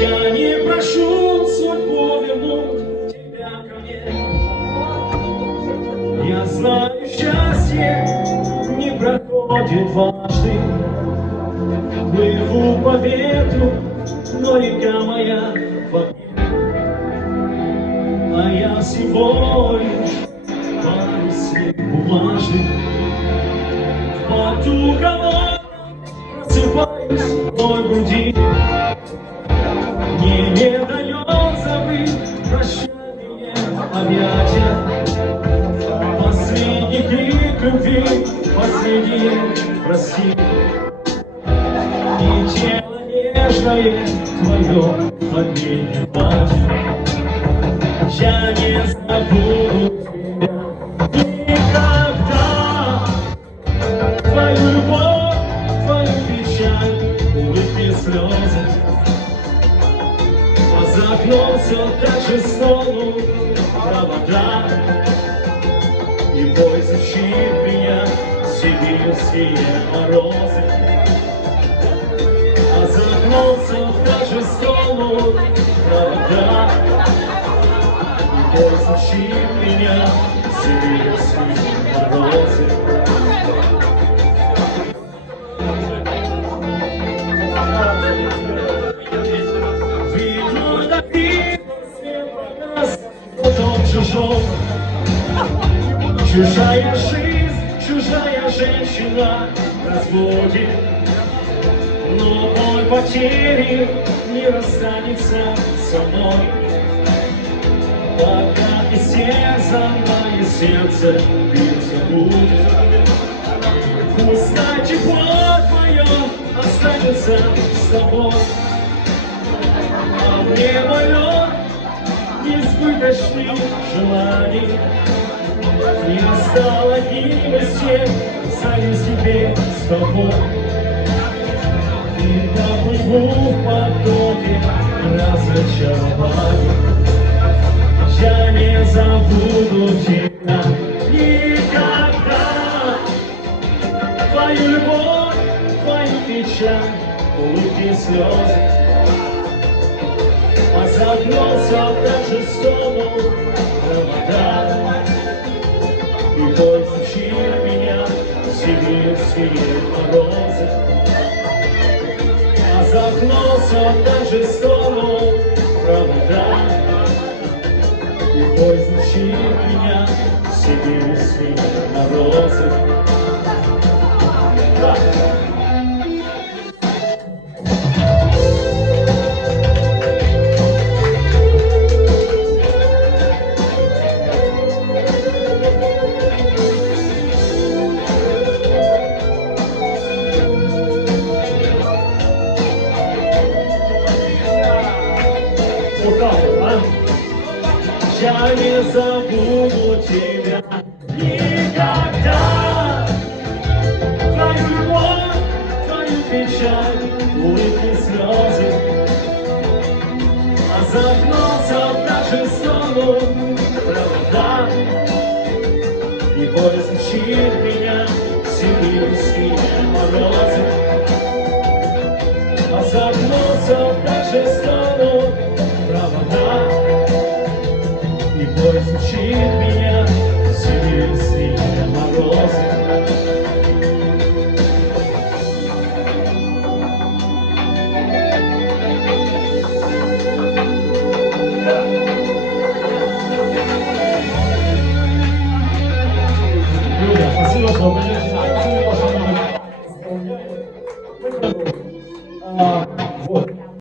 Я не прошу судьбу вернуть тебя ко мне. Я знаю, счастье не проходит дважды. Плыву по ветру, но река моя в огне. А я всего лишь парусник бумажный. В порту холодном просыпаюсь в той груди. Мне не дает забыть прощальные объятия. Последний крик любви, последнее прости. И тело нежное твое последнее платье. Я не забуду тебя никогда. Твою любовь, твою печаль, улыбки, слезы. А за окном все так же снова провода. И бой защит меня сибирские морозы. А за окном все так же снова провода. И бой защит меня сибирские морозы. Чужая жизнь, чужая женщина разводит, но боль потери не расстанется со мной. Пока истерзанное сердце бьется будет, пускай тепло твое останется с тобой. А мне мое несбыточных желаний не стало гибости, сами себе с тобой. И поплыву в потоке разочарований. Я не забуду тебя никогда. Твою любовь, твою печаль, улыбки, слезы. А за окном все так же снова провода. И боль звучит меня сибирские морозы. А за окном все так же снова провода. И боль звучит меня сибирские морозы. Да. Я не забуду тебя никогда. Твою любовь, твою печаль, улыбки, слезы. А за окном все так же снова провода. И боль звучит меня сибирские морозы. А за окном все так же снова провода. И бой звучит